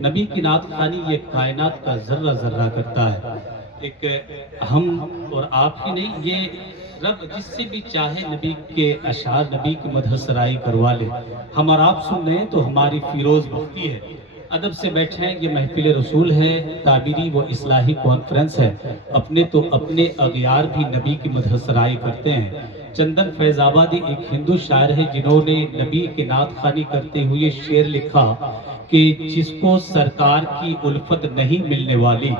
نبی کی نعت خوانی یہ کائنات کا ذرہ ذرہ کرتا ہے۔ ایک ہم اور آپ ہی نہیں، یہ رب جس سے بھی چاہے نبی کے اشعار، نبی کی مدح سرائی کروا لے۔ ہم اور آپ سن رہے ہیں تو ہماری فیروز بختی ہے، ادب سے بیٹھے ہیں، یہ محفل رسول ہے، تعبیری و اصلاحی کانفرنس ہے۔ اپنے اغیار بھی نبی کی مدح سرائی کرتے ہیں۔ چندن فیض آبادی ایک ہندو شاعر ہے جنہوں نے نبی کی نعت خوانی کرتے ہوئے شعر لکھا کہ جس کو سرکار کی الفت نہیں ملنے والی۔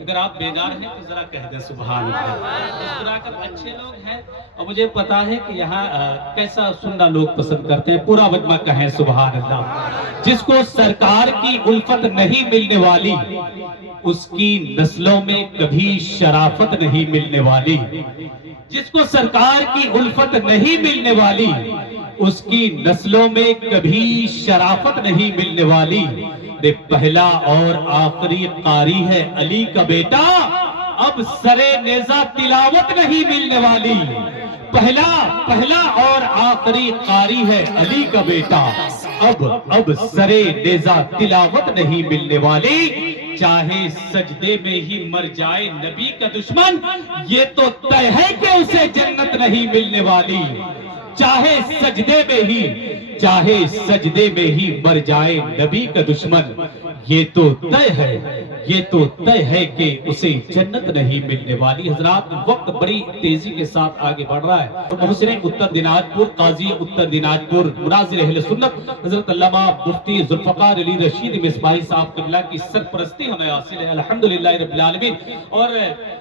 اگر آپ بیدار ہیں تو ذرا کہہ دیں سبحان اللہ۔ مسکرا کر اچھے لوگ ہیں، اور مجھے پتا ہے کہ یہاں کیسا سننا لوگ پسند کرتے ہیں، پورا مجمع کہیں سبحان اللہ۔ جس کو سرکار کی الفت نہیں ملنے والی، اس کی نسلوں میں کبھی شرافت نہیں ملنے والی۔ جس کو سرکار کی الفت نہیں ملنے والی، اس کی نسلوں میں کبھی شرافت نہیں ملنے والی۔ پہلا اور آخری قاری ہے علی کا بیٹا، اب سرے نیزہ تلاوت نہیں ملنے والی۔ پہلا اور آخری قاری ہے علی کا بیٹا، اب سرے نیزہ تلاوت نہیں ملنے والی۔ چاہے سجدے میں ہی مر جائے نبی کا دشمن، یہ تو طے ہے کہ اسے جنت نہیں ملنے والی۔ چاہے سجدے میں ہی مر جائے نبی کا دشمن، یہ تو طے ہے کہ اسے جنت نہیں ملنے والی۔ حضرات، وقت بڑی تیزی کے ساتھ آگے بڑھ رہا ہے۔ محسن اتر دیناج پور، قاضی اتر دیناج پور، مناظر اہل سنت حضرت علامہ مفتی ذوالفقار علی رشید مصباحی صاحب قبلہ کی سرپرستی ہمیں حاصل ہے، الحمدللہ رب العالمین۔ اور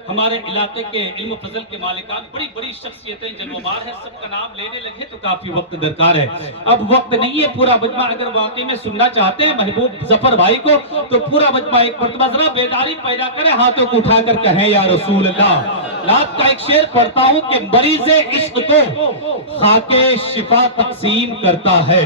ہمارے علاقے کے علم و فضل کے مالکان، بڑی شخصیتیں جلوہ ہیں، سب کا نام لینے لگے تو کافی وقت درکار ہے۔ اب وقت نہیں ہے، پورا مجمع اگر واقعی میں سننا چاہتے ہیں محبوب ظفر بھائی کو، تو پورا مجمع ایک مرتبہ ذرا بیداری پیدا کرے، ہاتھوں کو اٹھا کر کہیں یا رسول اللہ۔ رات کا ایک شعر پڑھتا ہوں کہ مریض عشق کو خاک شفا تقسیم کرتا ہے۔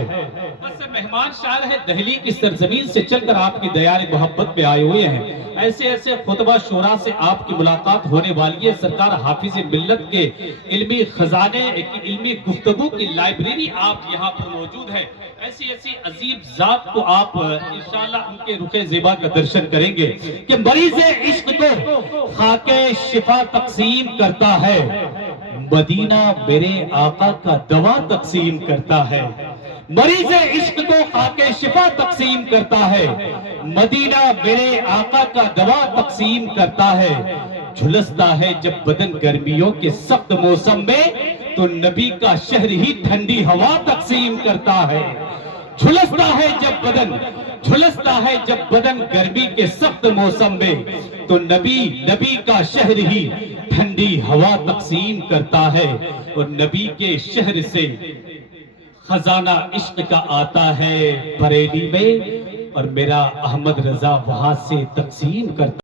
بس مہمان شاعر ہے، دہلی کی سرزمین سے چل کر آپ کی دیار محبت پہ آئے ہوئے ہیں۔ ایسے خطبہ شعراء سے آپ کی ملاقات ہونے والی ہے۔ سرکار حافظ ملت کے علمی خزانے، علمی گفتگو کی لائبریری آپ یہاں پر موجود ہے۔ ایسی عظیم ذات کو آپ انشاءاللہ ان کے رخ زیبا کا درشن کریں گے کہ مریض عشق کو خاک شفا تقسیم کرتا ہے، مدینہ میرے آقا کا دوا تقسیم کرتا ہے۔ مریض عشق کو خاک شفا تقسیم کرتا ہے، مدینہ میرے آقا کا دوا تقسیم کرتا ہے۔ جھلستا ہے جب بدن گرمیوں کے سخت موسم میں، تو نبی کا شہر ہی ٹھنڈی ہوا تقسیم کرتا ہے۔ جھلستا ہے جب بدن گرمی کے سخت موسم میں، تو نبی کا شہر ہی ٹھنڈی ہوا تقسیم کرتا ہے۔ اور نبی کے شہر سے خزانہ عشق کا آتا ہے بریلی میں، اور میرا احمد رضا وہاں سے تقسیم کرتا ہے۔